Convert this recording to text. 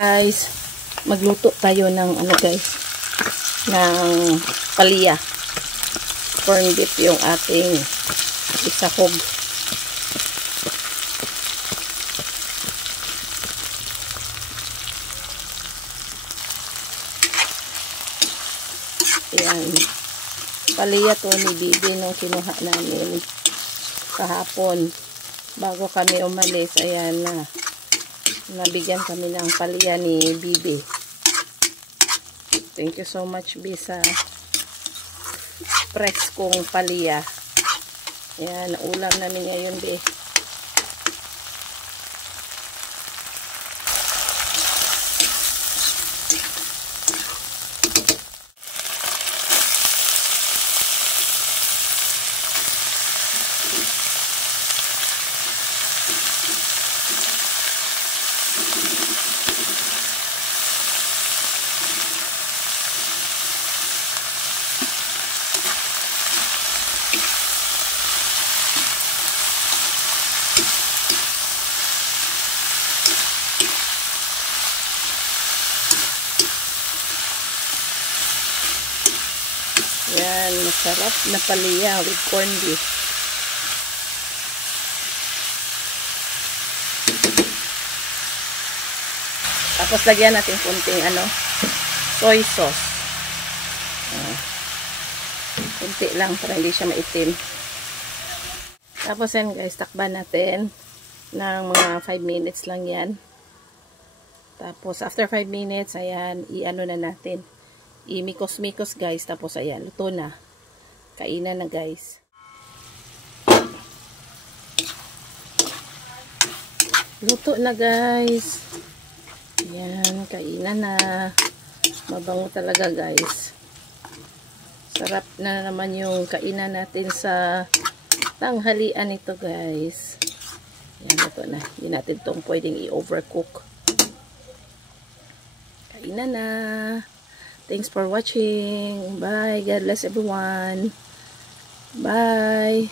Guys, magluto tayo ng ano guys, ng palya. Corn beef yung ating isahog. Ayan. Palya to ni Bibi nung kinuha namin kahapon. Bago kami umalis, ayan na. Nabigyan kami ng palya ni Bibi. Thank you so much, Bi, sa press kong palya. Ayan, ulam namin ngayon, Bi. Yan, masarap na palya with corned beef. Tapos lagyan natin kunting soy sauce. Kunti lang para hindi siya maitim. Tapos yan guys, takban natin ng mga 5 minutes lang yan. Tapos after 5 minutes, ayan, i-ano na natin. I-mikos-mikos guys. Tapos ayan, luto na. Kainan na guys. Luto na guys. Ayan, kainan na. Mabango talaga guys. Sarap na naman yung kainan natin sa tanghalian ito guys. Ayan, luto na. Hindi natin itong pwedeng i-overcook. Kainan na. Thanks for watching. Bye. God bless everyone. Bye.